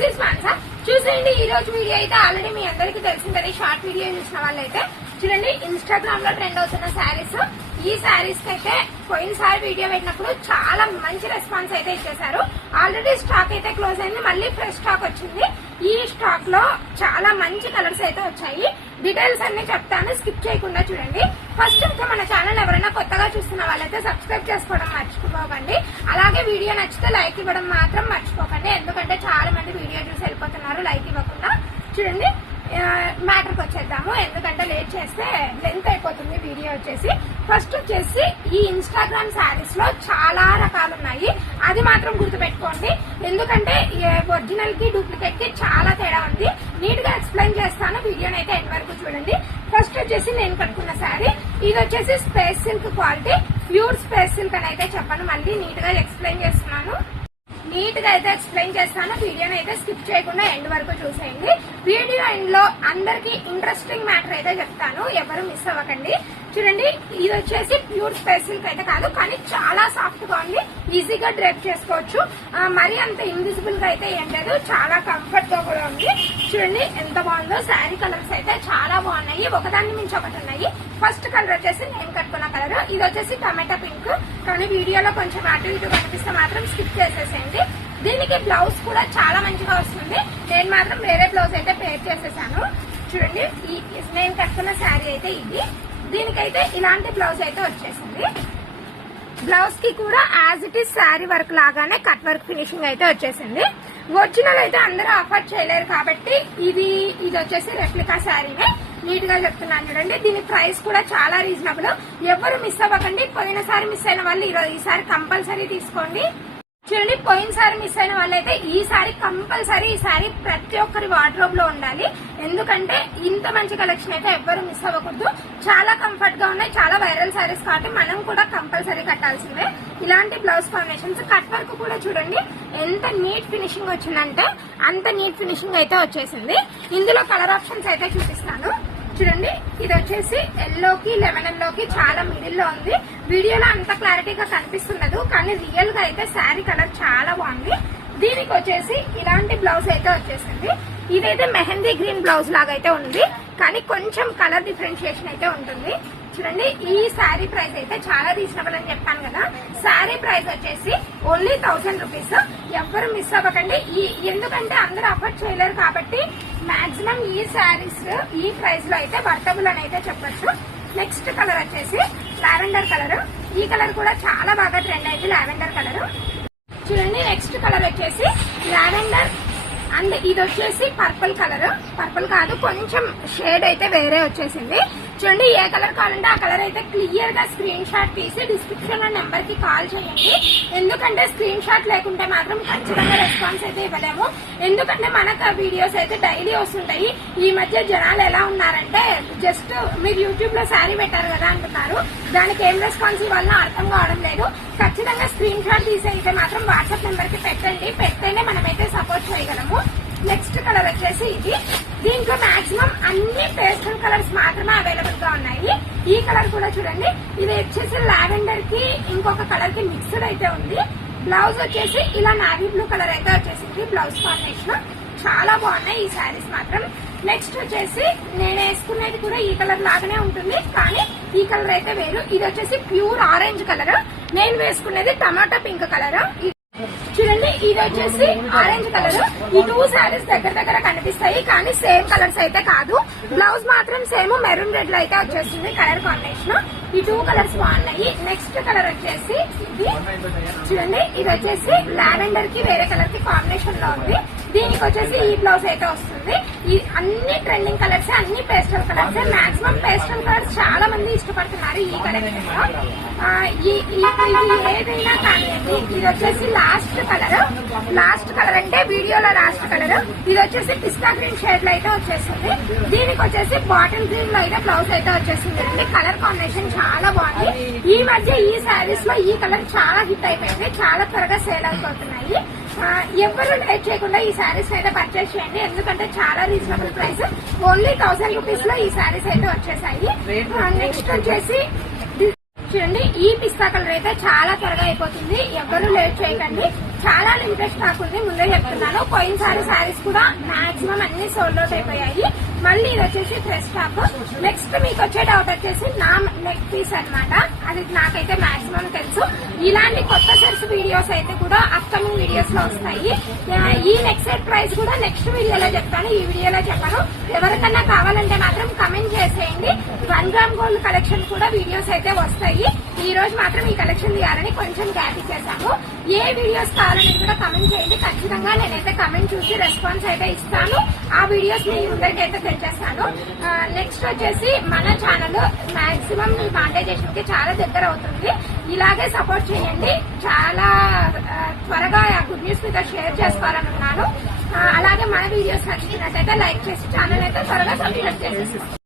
This is Mansa. చూసేయండి ఈ రోజు వీడియో అయితే ఆల్రెడీ మీ అందరికీ తెలిసిందని షార్ట్ వీడియో చూసిన వాళ్ళైతే చూడండి. ఇన్స్టాగ్రామ్ లో ట్రెండ్ అవుతున్న శారీస్. ఈ శారీస్ కి అయితే పోయినసారి వీడియో పెట్టినప్పుడు చాలా మంచి రెస్పాన్స్ అయితే ఇచ్చేసారు. ఆల్రెడీ స్టాక్ అయితే క్లోజ్ అయింది, మళ్ళీ ఫ్రెష్ స్టాక్ వచ్చింది. ఈ స్టాక్ లో చాలా మంచి కలర్స్ అయితే వచ్చాయి. డీటెయిల్స్ అన్ని చెప్తాను, స్కిప్ చేయకుండా చూడండి. ఫస్ట్ ఇంకా మన ఛానల్ ఎవరైనా కొత్తగా చూస్తున్న వాళ్ళైతే సబ్స్క్రైబ్ చేసుకోవడం మర్చిపోకండి. అలాగే వీడియో నచ్చితే లైక్ ఇవ్వడం మాత్రం మర్చిపోకండి, ఎందుకంటే చాలా మంది వీడియో చూసి వెళ్ళిపోతున్నారు లైక్ ఇవ్వకుండా. చూడండి మ్యాటర్కి వచ్చేద్దాము, ఎందుకంటే లేట్ చేస్తే లెంత్ అయిపోతుంది వీడియో వచ్చేసి. ఫస్ట్ వచ్చేసి ఈ ఇన్స్టాగ్రామ్ శారీస్ లో చాలా రకాలు ఉన్నాయి, అది మాత్రం గుర్తుపెట్టుకోండి, ఎందుకంటే ఒరిజినల్ కి డూప్లికేట్ కి చాలా తేడా ఉంది. నీట్ గా ఎక్స్ప్లెయిన్ చేస్తాను, వీడియోని అయితే ఎండ్ వరకు చూడండి. ఫస్ట్ వచ్చేసి నేను కట్టుకున్న శారీ, ఇది వచ్చేసి space silk quality, pure space silk అని అయితే చెప్పాను, మళ్ళీ నీట్ గా ఎక్స్ప్లెయిన్ చేస్తున్నాను. నీట్ గా అయితే ఎక్స్ప్లెయిన్ చేస్తాను, వీడియోని అయితే స్కిప్ చేయకుండా ఎండ్ వరకు చూసేయండి. వీడియో ఎండ్ లో అందరికి ఇంట్రెస్టింగ్ మ్యాటర్ అయితే చెప్తాను, ఎవరు మిస్ అవ్వకండి. చూడండి ఇది వచ్చేసి ప్యూర్ స్పేస్ సిల్క్ అయితే కాదు, కానీ చాలా సాఫ్ట్ గా ఉంది, ఈజీగా డ్రైప్ చేసుకోవచ్చు. మరి అంత ఇన్విజిబుల్ గా అయితే ఏం లేదు, చాలా కంఫర్ట్ గా కూడా ఉంది. చూడండి ఎంత బాగుందో. శారీ కలర్స్ అయితే చాలా బాగున్నాయి, ఒకదాన్ని మించి ఒకటి ఉన్నాయి. ఫస్ట్ కలర్ వచ్చేసి నేను కట్టుకున్న కలర్, ఇది వచ్చేసి టమాటా పింక్, కానీ వీడియోలో కొంచెం అటు ఇటు కనిపిస్తే మాత్రం స్కిప్ చేసేసేయండి. దీనికి బ్లౌజ్ కూడా చాలా మంచిగా వస్తుంది, నేను మాత్రం వేరే బ్లౌజ్ అయితే పేర్ చేసేసాను. చూడండి నేను కట్టుకున్న శారీ అయితే ఇది, దీనికైతే ఇలాంటి బ్లౌజ్ అయితే వచ్చేసింది. బ్లౌజ్ కి కూడా as it is sari work లాగానే కట్ వర్క్ ఫినిషింగ్ అయితే వచ్చేసింది. ఒరిజినల్ అయితే అందరూ అఫోర్డ్ చేయలేరు కాబట్టి ఇది వచ్చేసి రెప్లికా శారీనే. నీట్ గా చెప్తున్నాను చూడండి. దీని ప్రైస్ కూడా చాలా రీజనబుల్, ఎవరు మిస్ అవ్వకండి. పోయినసారి మిస్ అయిన వాళ్ళు ఈసారి కంపల్సరీ తీసుకోండి. చూడండి పోయినసారి మిస్ అయిన వాళ్ళైతే ఈసారి కంపల్సరీ ఈ సారీ ప్రతి ఒక్కరి వార్డ్రోబ్ లో ఉండాలి, ఎందుకంటే ఇంత మంచి కలెక్షన్ అయితే ఎవ్వరు మిస్ అవ్వకూడదు. చాలా కంఫర్ట్ గా ఉన్నాయి, చాలా వైరల్ సారీస్ కాబట్టి మనం కూడా కంపల్సరీ కట్టాల్సిందే. ఇలాంటి బ్లౌజ్ కాంబినేషన్స్, కట్ వర్క్ కూడా చూడండి ఎంత నీట్ ఫినిషింగ్ వచ్చిందంటే అంత నీట్ ఫినిషింగ్ అయితే వచ్చేసింది. ఇందులో కలర్ ఆప్షన్స్ అయితే చూపిస్తాను. చూడండి ఇది వచ్చేసి ఎల్లోకి లెమన్ ఎల్లోకి చాలా మిడిల్ లో ఉంది. వీడియోలో అంత క్లారిటీగా కనిపిస్తున్నది, కానీ రియల్ గా అయితే శారీ కలర్ చాలా బాగుంది. దీనికి వచ్చేసి ఇలాంటి బ్లౌజ్ అయితే వచ్చేసింది. ఇదైతే మెహందీ గ్రీన్ బ్లౌజ్ లాగా అయితే ఉంది, కానీ కొంచెం కలర్ డిఫరెన్షియేషన్ అయితే ఉంటుంది. చూడండి ఈ శారీ ప్రైస్ అయితే చాలా రీజనబుల్ అని చెప్పాను కదా. శారీ ప్రైస్ వచ్చేసి ఓన్లీ 1000 రూపీస్. ఎవ్వరు మిస్ అవ్వకండి, ఎందుకంటే అందరూ అఫోర్డ్ చేయలేరు కాబట్టి మాక్సిమం ఈ శారీస్ ఈ ప్రైస్ లో అయితే వర్తబుల్ అని అయితే చెప్పొచ్చు. నెక్స్ట్ కలర్ వచ్చేసి లావెండర్ కలర్, ఈ కలర్ కూడా చాలా బాగా ట్రెండ్ అయింది లావెండర్ కలర్. చూడండి నెక్స్ట్ కలర్ వచ్చేసి లావెండర్ అండ్ ఇది వచ్చేసి పర్పుల్ కలర్, పర్పుల్ కాదు కొంచెం షేడ్ అయితే వేరే వచ్చేసింది. చూడండి ఏ కలర్ కావాలంటే ఆ కలర్ అయితే క్లియర్ గా స్క్రీన్ షాట్ తీసి డిస్క్రిప్షన్ లో నెంబర్ కి కాల్ చేయండి, ఎందుకంటే స్క్రీన్ షాట్ లేకుంటే మాత్రం ఖచ్చితంగా రెస్పాన్స్ అయితే ఇవ్వలేము. ఎందుకంటే మనకు వీడియోస్ అయితే డైలీ వస్తుంటాయి. ఈ మధ్య జనాలు ఎలా ఉన్నారంటే జస్ట్ మీరు యూట్యూబ్ లో శారీ పెట్టారు కదా అంటున్నారు, దానికి ఏం రెస్పాన్స్ ఇవ్వాలనో అర్థం కావడం లేదు. ఖచ్చితంగా స్క్రీన్ షాట్ తీసి అయితే మాత్రం వాట్సాప్ నెంబర్ కి పెట్టండి, పెడితేనే మనమైతే సపోర్ట్ చేయగలము. నెక్స్ట్ కలర్ వచ్చేసి ఇది, దీంట్లో మాక్సిమం అన్ని పేస్టల్ కలర్స్ మాత్రమే అవైలబుల్ గా ఉన్నాయి. ఈ కలర్ కూడా చూడండి, ఇది వచ్చేసి లావెండర్ కి ఇంకొక కలర్ కి మిక్స్డ్ అయితే ఉంది. బ్లౌజ్ వచ్చేసి ఇలా నావీ బ్లూ కలర్ అయితే వచ్చేసింది. బ్లౌజ్ కాంబినేషన్ చాలా బాగున్నాయి ఈ శారీస్ మాత్రం. నెక్స్ట్ వచ్చేసి నేను వేసుకునేది కూడా ఈ కలర్ లాగానే ఉంటుంది, కానీ ఈ కలర్ అయితే వేరు. ఇది వచ్చేసి ప్యూర్ ఆరెంజ్ కలర్, నేను వేసుకునేది టమాటా పింక్ కలర్. చూడండి ఇది వచ్చేసి ఆరెంజ్ కలర్. ఈ 2 శారీస్ దగ్గర కనిపిస్తాయి, కానీ సేమ్ కలర్స్ అయితే కాదు. బ్లౌజ్ మాత్రం సేమ్ మెరూన్ రెడ్ లో అయితే వచ్చేస్తుంది కలర్ కాంబినేషన్. ఈ 2 కలర్స్ బాగున్నాయి. నెక్స్ట్ కలర్ వచ్చేసి ఇది చూడండి, ఇది వచ్చేసి లావెండర్ కి వేరే కలర్ కి కాంబినేషన్ లో ఉంది. దీనికి వచ్చేసి ఈ బ్లౌజ్ అయితే వస్తుంది. ఈ అన్ని ట్రెండింగ్ కలర్స్, అన్ని pastel colours. Maximum pastel colours చాలా మంది ఇష్టపడుతున్నారు ఈ కలెక్షన్ లో. ఏదైనా కానివ్వండి. ఇది వచ్చేసి లాస్ట్ కలర్ అంటే వీడియోలో లాస్ట్ కలర్. ఇది వచ్చేసి పిస్తా గ్రీన్ షేడ్ లో అయితే వచ్చేస్తుంది. దీనికి వచ్చేసి బాటిల్ గ్రీన్ లో అయితే బ్లౌజ్ అయితే వచ్చేసింది. కలర్ కాంబినేషన్ చాలా బాగుంది. ఈ మధ్య ఈ శారీస్ లో ఈ కలర్ చాలా హిట్ అయిపోయింది, చాలా త్వరగా సేల్ అయిపోతున్నాయి. ఎవరు లేట్ చేయకుండా ఈ శారీస్ అయితే పర్చేస్ చేయండి, ఎందుకంటే చాలా రీజనబుల్ ప్రైస్. ఓన్లీ 1000 రూపీస్ లో ఈ శారీస్ అయితే వచ్చేసాయి. నెక్స్ట్ వచ్చేసి చూడండి ఈ పిస్తా కలర్ అయితే చాలా త్వరగా అయిపోతుంది, ఎవరు లేట్ చేయకండి. చాలా లిమిటెడ్ స్టాక్ ఉంది, ముందే చెప్తున్నాను. పోయినసారి శారీస్ కూడా మాక్సిమం అన్ని సోల్డ్ అవుట్ అయిపోయాయి. మళ్ళీ ఇది వచ్చేసి ఫ్రెష్ స్టాక్. నెక్స్ట్ మీకు వచ్చే డౌట్ వచ్చేసి నా నెక్ పీస్ అన్నమాట. అది నాకైతే మాక్సిమం తెలుసు. ఇలాంటి కొత్త సెట్స్ వీడియోస్ అయితే కూడా అప్కమింగ్ వీడియోస్ లో వస్తాయి. ఈ నెక్ సెట్ ప్రైస్ కూడా నెక్స్ట్ వీడియోలో చెప్తాను, ఈ వీడియోలో చెప్పను. ఎవరికన్నా కావాలంటే మాత్రం కమెంట్ చేసేయండి. 1 గ్రామ్ గోల్డ్ కలెక్షన్ కూడా వీడియోస్ అయితే వస్తాయి. ఈ రోజు మాత్రం ఈ కలెక్షన్ తీయాలని కొంచెం గ్యాప్ ఇచ్చేసాము. ఏ వీడియోస్ కావాలని కూడా కమెంట్ చేయండి. ఖచ్చితంగా నేనైతే కమెంట్ చూసి రెస్పాన్స్ అయితే ఇస్తాను. ఆ వీడియోస్ మీ ముందరికి అయితే తెచ్చేస్తాను. నెక్స్ట్ వచ్చేసి మన ఛానల్ మాక్సిమం మానిటైజేషన్ కి చాలా దగ్గర అవుతుంది. ఇలాగే సపోర్ట్ చేయండి. చాలా త్వరగా గుడ్ న్యూస్ మీద షేర్ చేసుకోవాలని ఉన్నాను. అలాగే మన వీడియోస్ నచ్చినట్టయితే లైక్ చేసి ఛానల్ అయితే త్వరగా సబ్స్క్రైబ్ చేసేస్తాను.